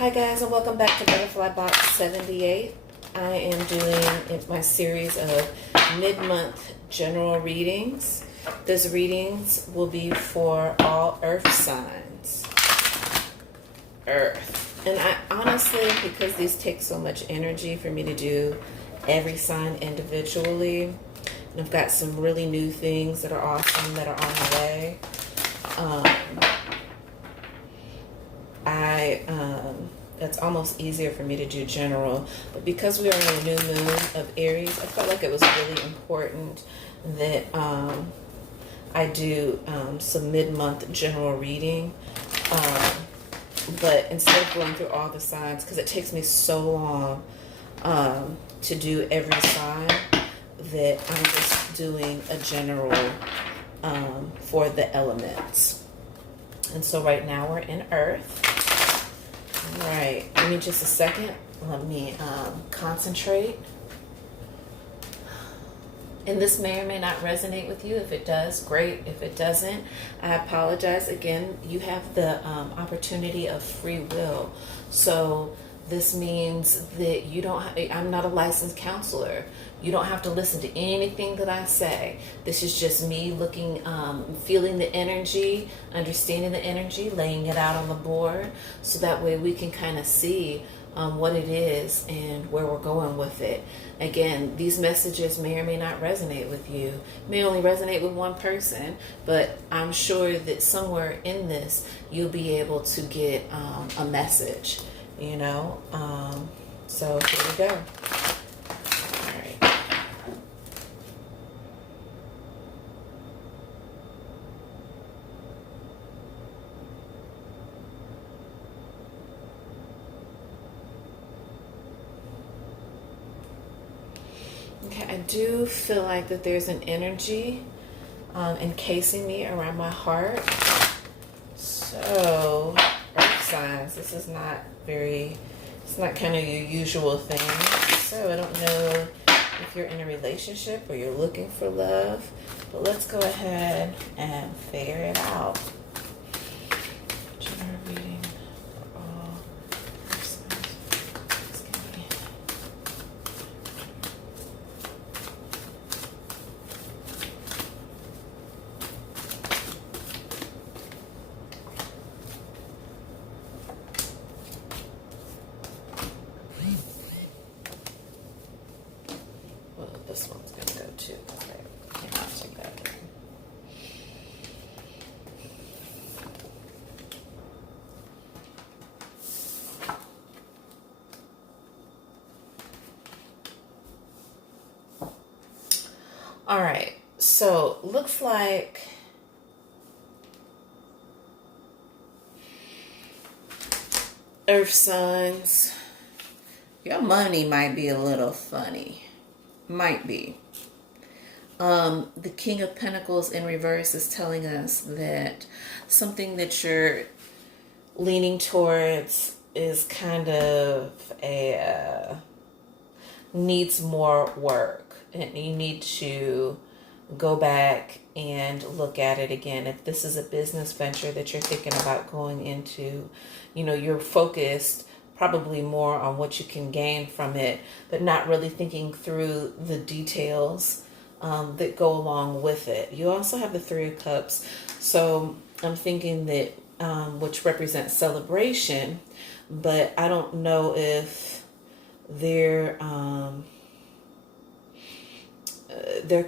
Hi guys, and welcome back to Butterfly Box 78. I am doing my series of mid-month general readings. Those readings will be for all earth signs. Earth. And I honestly, because these take so much energy for me to do every sign individually, and I've got some really new things that are awesome that are on the way. It's almost easier for me to do general, but because we are in a new moon of Aries, I felt like it was really important that I do some mid-month general reading, but instead of going through all the signs, because it takes me so long to do every sign, that I'm just doing a general for the elements. And so right now we're in Earth. All right, give me just a second. Let me concentrate. And this may or may not resonate with you. If it does, great. If it doesn't, I apologize. Again, you have the opportunity of free will. So this means that you don't I'm not a licensed counselor. You don't have to listen to anything that I say. This is just me looking, feeling the energy, understanding the energy, laying it out on the board, so that way we can kind of see what it is and where we're going with it. Again, these messages may or may not resonate with you. May only resonate with one person, but I'm sure that somewhere in this you'll be able to get a message, you know. So here we go. Okay, I do feel like that there's an energy encasing me around my heart. So, earth signs, this is not it's not kind of your usual thing. So I don't know if you're in a relationship or you're looking for love, but let's go ahead and figure it out. General reading for all earth signs. This one's going to go too. Okay, cannot take that one. All right, so looks like earth signs, your money might be a little funny. Might be. The King of Pentacles in reverse is telling us that something that you're leaning towards is kind of needs more work, and you need to go back and look at it again. If this is a business venture that you're thinking about going into, you know, you're focused probably more on what you can gain from it, but not really thinking through the details that go along with it. You also have the Three of Cups. So I'm thinking that, which represents celebration, but I don't know if there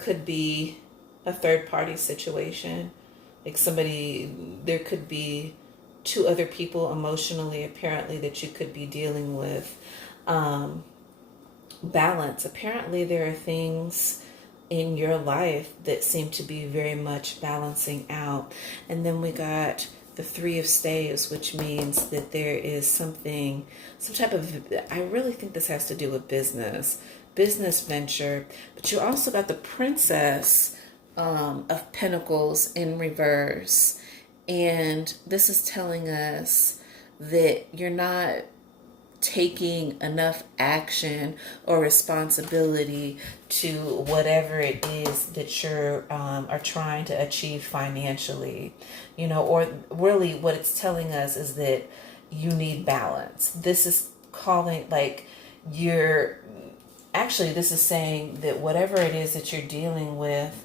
could be a third party situation. Like there could be two other people emotionally, apparently, that you could be dealing with. Balance. Apparently there are things in your life that seem to be very much balancing out. And then we got the Three of Staves, which means that there is some type of, I really think this has to do with business venture. But you also got the Princess of Pentacles in reverse. And this is telling us that you're not taking enough action or responsibility to whatever it is that you're are trying to achieve financially, you know, or really what it's telling us is that you need balance. This is calling, like, this is saying that whatever it is that you're dealing with,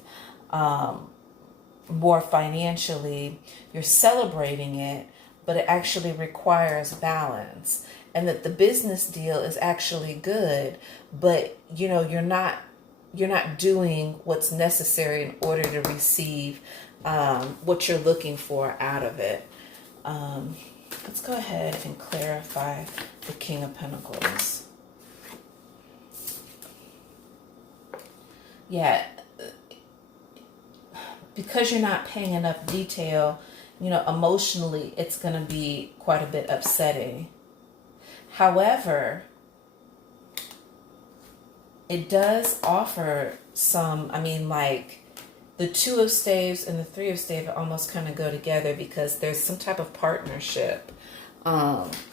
more financially, you're celebrating it, but it actually requires balance. And that the business deal is actually good, but you're not doing what's necessary in order to receive what you're looking for out of it. Let's go ahead and clarify the King of Pentacles. Yeah, because you're not paying enough detail, emotionally, it's going to be quite a bit upsetting. However, it does offer some, like the Two of Staves and the Three of Staves almost kind of go together, because there's some type of partnership.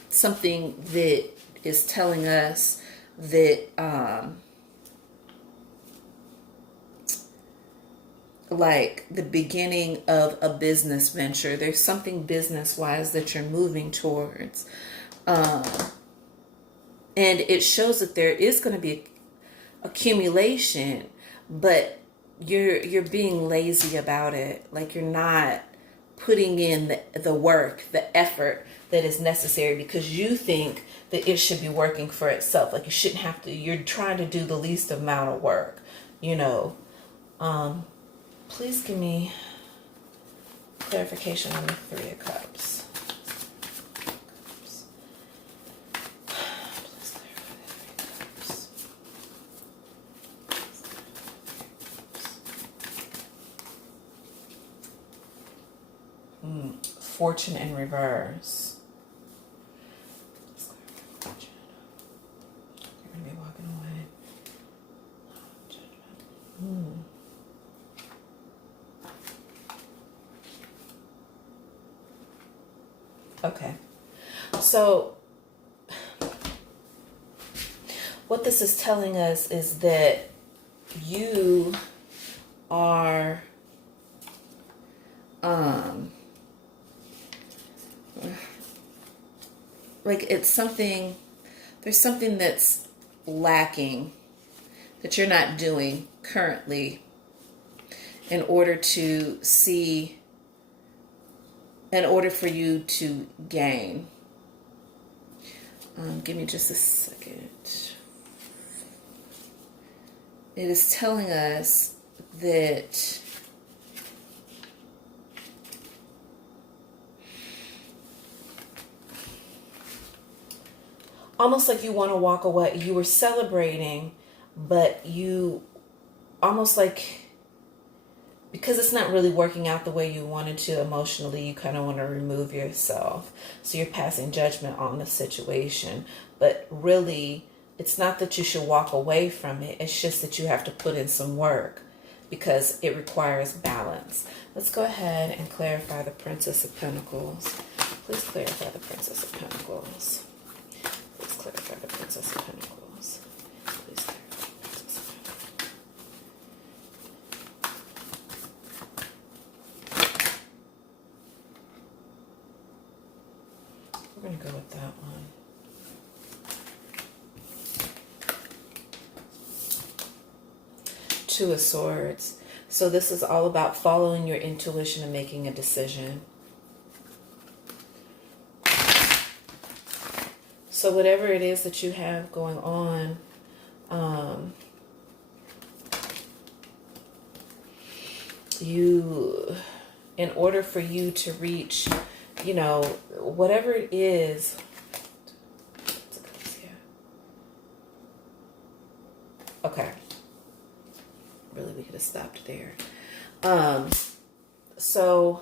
Something that is telling us that like the beginning of a business venture. There's something business-wise that you're moving towards. And it shows that there is going to be accumulation, but you're being lazy about it. Like, you're not putting in the work, the effort that is necessary, because you think that it should be working for itself. Like, you shouldn't have to, you're trying to do the least amount of work, Please give me clarification on the Three of Cups. Please clarify the Three of Cups. Fortune in reverse. You're going to be walking away. Judgment. Okay, so what this is telling us is that you are like, it's something, there's something that's lacking that you're not doing currently in order for you to gain. Give me just a second. It is telling us that almost like you want to walk away. You were celebrating, but you almost like, because it's not really working out the way you wanted to emotionally, you kind of want to remove yourself. So you're passing judgment on the situation. But really, it's not that you should walk away from it. It's just that you have to put in some work, because it requires balance. Let's go ahead and clarify the Princess of Pentacles. Please clarify the Princess of Pentacles. Please clarify the Princess of Pentacles. Please clarify the Princess of Pentacles. We're going to go with that one. Two of Swords. So this is all about following your intuition and making a decision. So whatever it is that you have going on, in order for you to reach, whatever it is. Okay. Really, we could have stopped there. So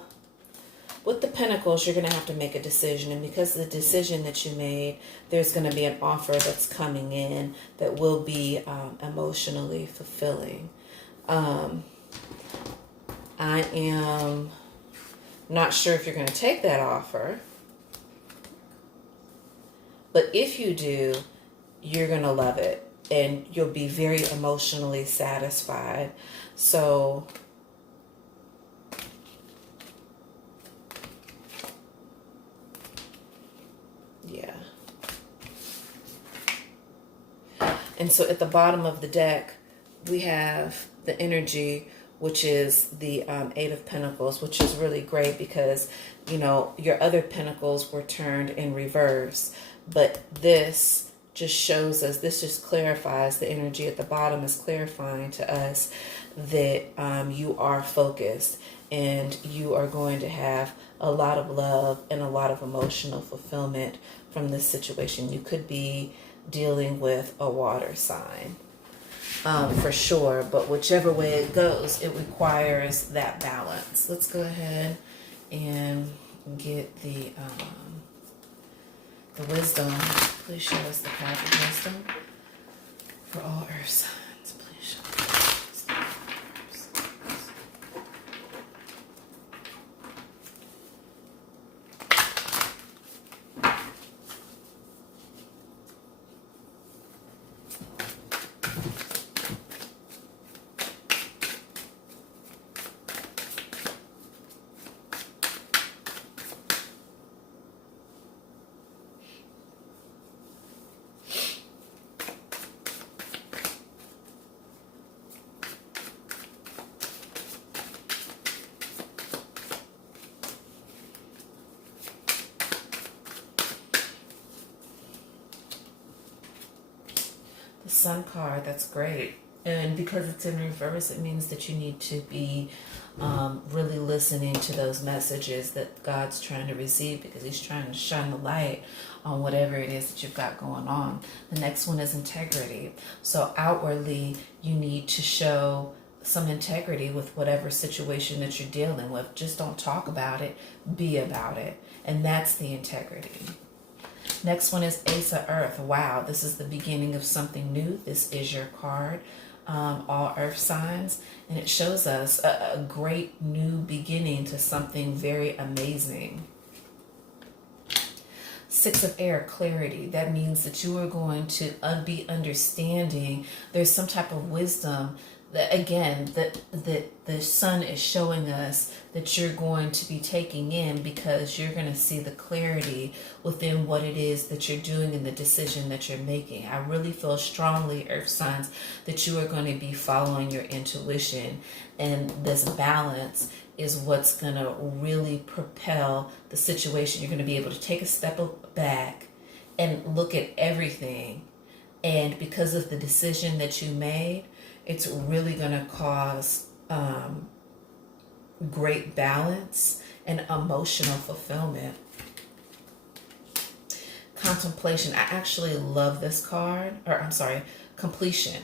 with the Pentacles, you're going to have to make a decision. And because of the decision that you made, there's going to be an offer that's coming in that will be emotionally fulfilling. I am not sure if you're going to take that offer. But if you do, you're going to love it. And you'll be very emotionally satisfied. So Yeah. And so at the bottom of the deck, we have the energy, which is the Eight of Pentacles, which is really great because, you know, your other pentacles were turned in reverse. But this just shows us, this just clarifies, the energy at the bottom is clarifying to us that you are focused and you are going to have a lot of love and a lot of emotional fulfillment from this situation. You could be dealing with a water sign, for sure, but whichever way it goes, it requires that balance. Let's go ahead and get the wisdom. Please show us the card of wisdom for all earth signs. Please show us the wisdom for all earth signs. Sun card, that's great. And because it's in reverse, it means that you need to be really listening to those messages that God's trying to receive, because he's trying to shine the light on whatever it is that you've got going on. The next one is integrity. So outwardly, you need to show some integrity with whatever situation that you're dealing with. Just don't talk about it, be about it. And that's the integrity. Next one is Ace of Earth. Wow, this is the beginning of something new. This is your card, all earth signs. And it shows us a great new beginning to something very amazing. Six of Air, clarity. That means that you are going to be understanding. There's some type of wisdom that, again, that the sun is showing us that you're going to be taking in, because you're going to see the clarity within what it is that you're doing and the decision that you're making. I really feel strongly, earth signs, that you are going to be following your intuition, and this balance is what's going to really propel the situation. You're going to be able to take a step back and look at everything, and because of the decision that you made, it's really going to cause great balance and emotional fulfillment. Contemplation. I actually love this card, or I'm sorry, completion.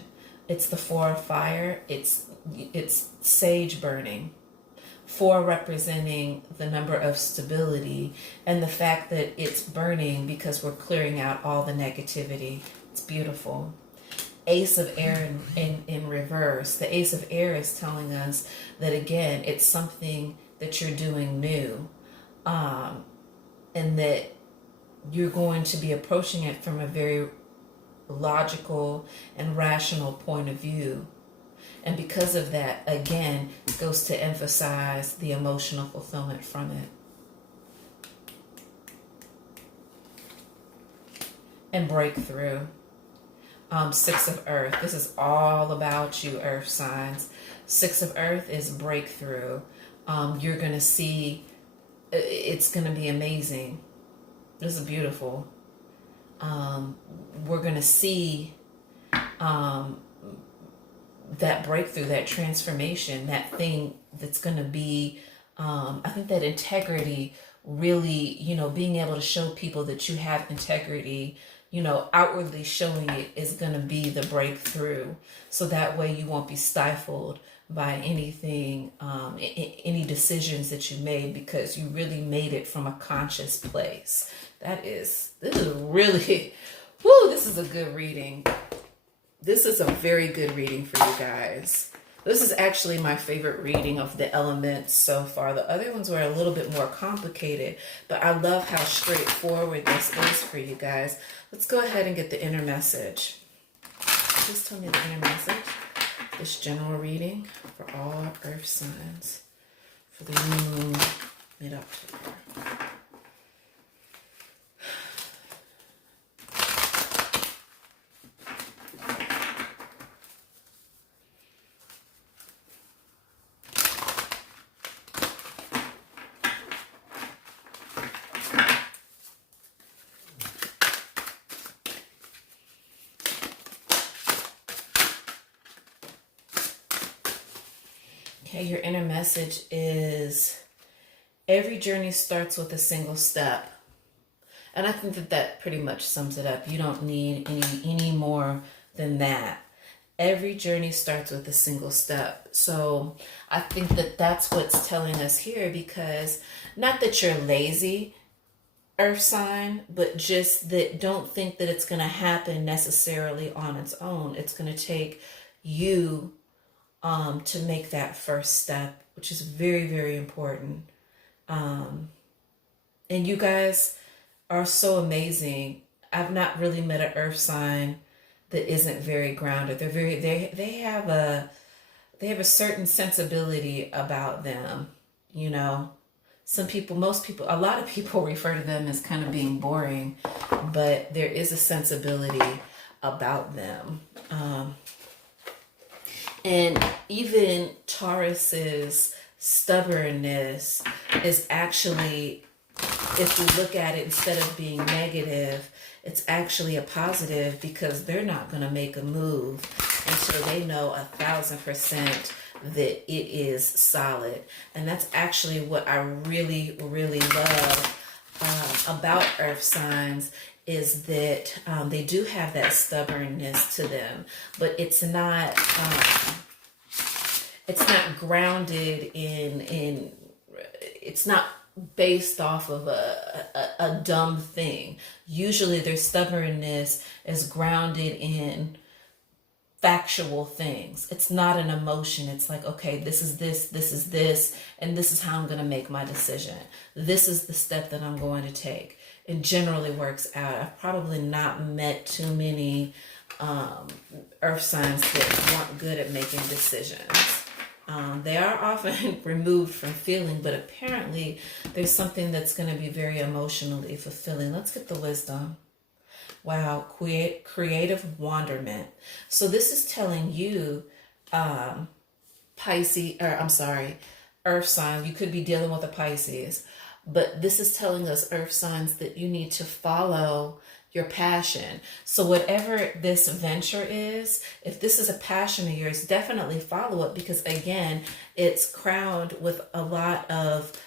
It's the Four of Fire. It's sage burning. 4 representing the number of stability, and the fact that it's burning because we're clearing out all the negativity. It's beautiful. Ace of Air in reverse. The Ace of Air is telling us that, again, it's something that you're doing new, and that you're going to be approaching it from a very logical and rational point of view. And because of that, again, it goes to emphasize the emotional fulfillment from it. And breakthrough. Six of Earth. This is all about you, earth signs. Six of Earth is breakthrough. You're going to see, it's going to be amazing. This is beautiful. We're going to see that breakthrough, that transformation, that thing that's going to be, I think that integrity really, being able to show people that you have integrity, outwardly showing it is going to be the breakthrough. So that way you won't be stifled by anything, any decisions that you made, because you really made it from a conscious place. This is really, this is a good reading. This is a very good reading for you guys. This is actually my favorite reading of the elements so far. The other ones were a little bit more complicated, but I love how straightforward this is for you guys. Let's go ahead and get the inner message. Just tell me the inner message. This general reading for all earth signs for the new moon mid-October. Okay, your inner message is every journey starts with a single step. And I think that that pretty much sums it up. You don't need any more than that. Every journey starts with a single step. So I think that that's what's telling us here, because not that you're lazy, earth sign, but just that don't think that it's going to happen necessarily on its own. It's going to take you to make that first step, which is very, very important. And you guys are so amazing. I've not really met an earth sign that isn't very grounded. They're very, they have a certain sensibility about them, you know. Some people, most people, a lot of people refer to them as kind of being boring, but there is a sensibility about them. And even Taurus's stubbornness is actually, if we look at it, instead of being negative, it's actually a positive, because they're not going to make a move until they know 1,000% that it is solid. And that's actually what I really, really love about earth signs, is that they do have that stubbornness to them, but it's not grounded in it's not based off of a dumb thing. Usually their stubbornness is grounded in factual things. It's not an emotion. It's like, okay, this is this, and this is how I'm going to make my decision. This is the step that I'm going to take. It generally works out. I've probably not met too many earth signs that weren't good at making decisions. They are often removed from feeling, but apparently there's something that's going to be very emotionally fulfilling. Let's get the wisdom. Wow, creative wonderment. So this is telling you, earth signs. You could be dealing with a Pisces, but this is telling us, earth signs, that you need to follow your passion. So whatever this venture is, if this is a passion of yours, definitely follow it, because again, it's crowned with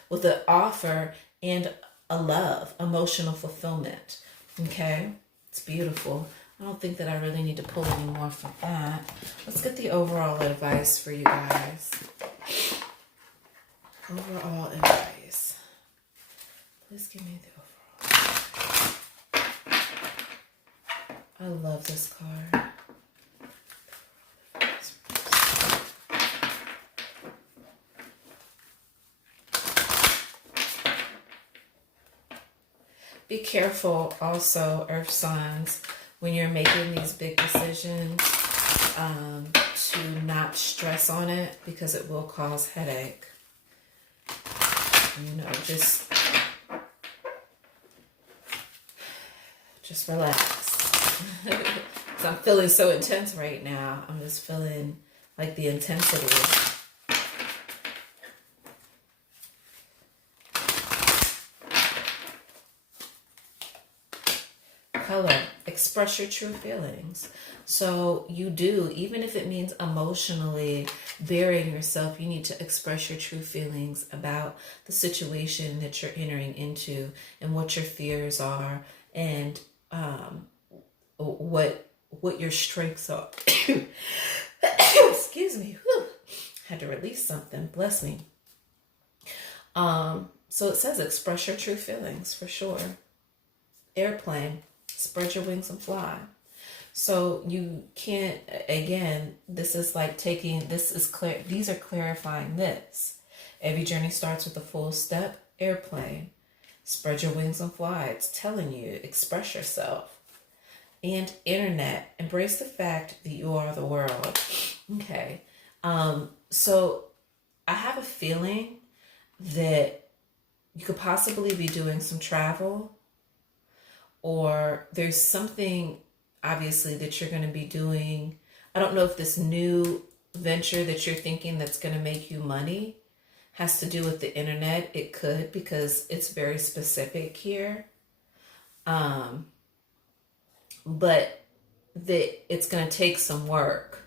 with an offer and a love, emotional fulfillment. Okay, it's beautiful. I don't think that I really need to pull any more from that. Let's get the overall advice for you guys. Overall advice. Please give me the overall. I love this card. Be careful also, earth signs, when you're making these big decisions, to not stress on it, because it will cause headache. You know, just relax. Because I'm feeling so intense right now. I'm just feeling like the intensity. Color. Express your true feelings. So you do, even if it means emotionally burying yourself, you need to express your true feelings about the situation that you're entering into, and what your fears are, and what your strengths are. Excuse me. Whew. Had to release something. Bless me. So it says express your true feelings, for sure. Airplane. Spread your wings and fly. So you can't, again, this is like these are clarifying this. Every journey starts with a full step. Airplane. Spread your wings and fly. It's telling you, express yourself. And internet. Embrace the fact that you are the world. Okay. So I have a feeling that you could possibly be doing some travel, or there's something obviously that you're going to be doing. I don't know if this new venture that you're thinking that's going to make you money has to do with the internet. It could, because it's very specific here. But that it's going to take some work.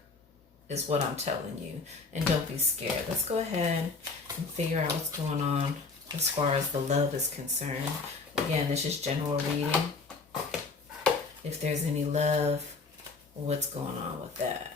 is what I'm telling you. And don't be scared. Let's go ahead and figure out what's going on as far as the love is concerned. Again, this is general reading. If there's any love, what's going on with that?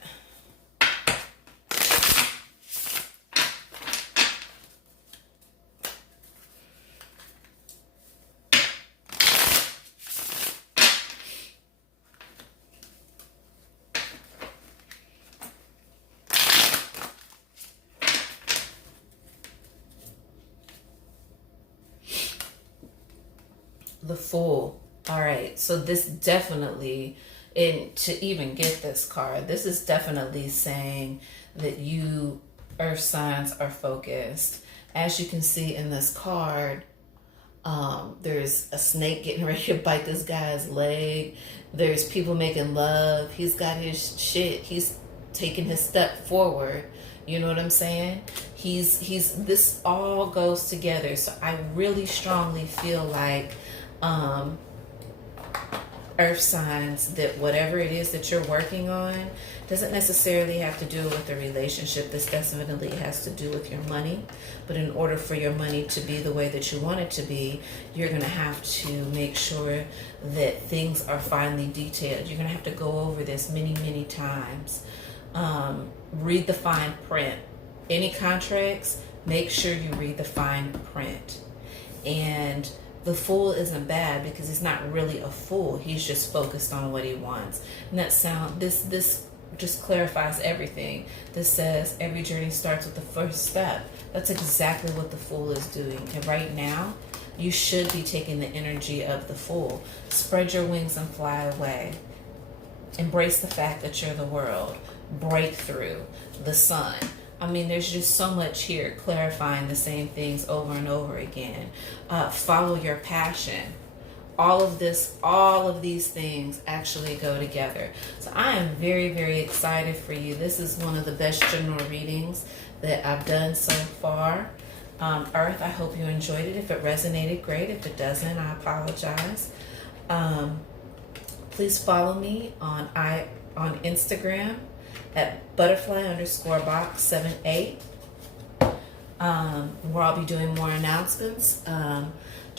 The Fool. All right, so this definitely, and to even get this card, this is definitely saying that you earth signs are focused. As you can see in this card, there's a snake getting ready to bite this guy's leg. There's people making love. He's got his shit. He's taking his step forward. You know what I'm saying? This all goes together. So I really strongly feel like earth signs, that whatever it is that you're working on doesn't necessarily have to do with the relationship. This definitely has to do with your money. But in order for your money to be the way that you want it to be, you're going to have to make sure that things are finely detailed. You're going to have to go over this many, many times. Read the fine print. Any contracts, make sure you read the fine print. And the Fool isn't bad because he's not really a fool. He's just focused on what he wants. And this just clarifies everything. This says every journey starts with the first step. That's exactly what the Fool is doing. And right now, you should be taking the energy of the Fool. Spread your wings and fly away. Embrace the fact that you're the world. Breakthrough. The sun. I mean, there's just so much here clarifying the same things over and over again. Follow your passion. All of these things actually go together. So I am very, very excited for you. This is one of the best general readings that I've done so far. Earth, I hope you enjoyed it. If it resonated, great. If it doesn't, I apologize. Please follow me on Instagram at butterfly_box78, where I'll be doing more announcements.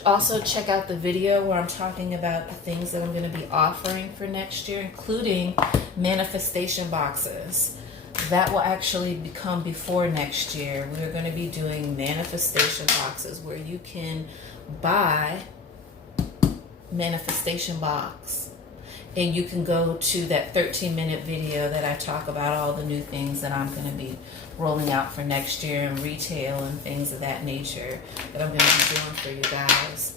Also, check out the video where I'm talking about the things that I'm going to be offering for next year, including manifestation boxes. That will actually become before next year. We're going to be doing manifestation boxes where you can buy manifestation box. And you can go to that 13-minute video that I talk about all the new things that I'm going to be rolling out for next year in retail and things of that nature that I'm going to be doing for you guys.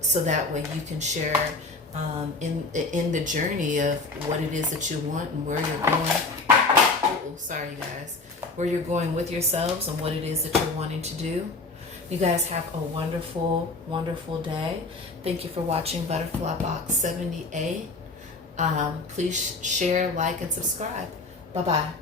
So that way you can share in the journey of what it is that you want and where you're going. Oh, sorry, guys. Where you're going with yourselves and what it is that you're wanting to do. You guys have a wonderful, wonderful day. Thank you for watching Butterfly Box 78. Please share, like, and subscribe. Bye-bye.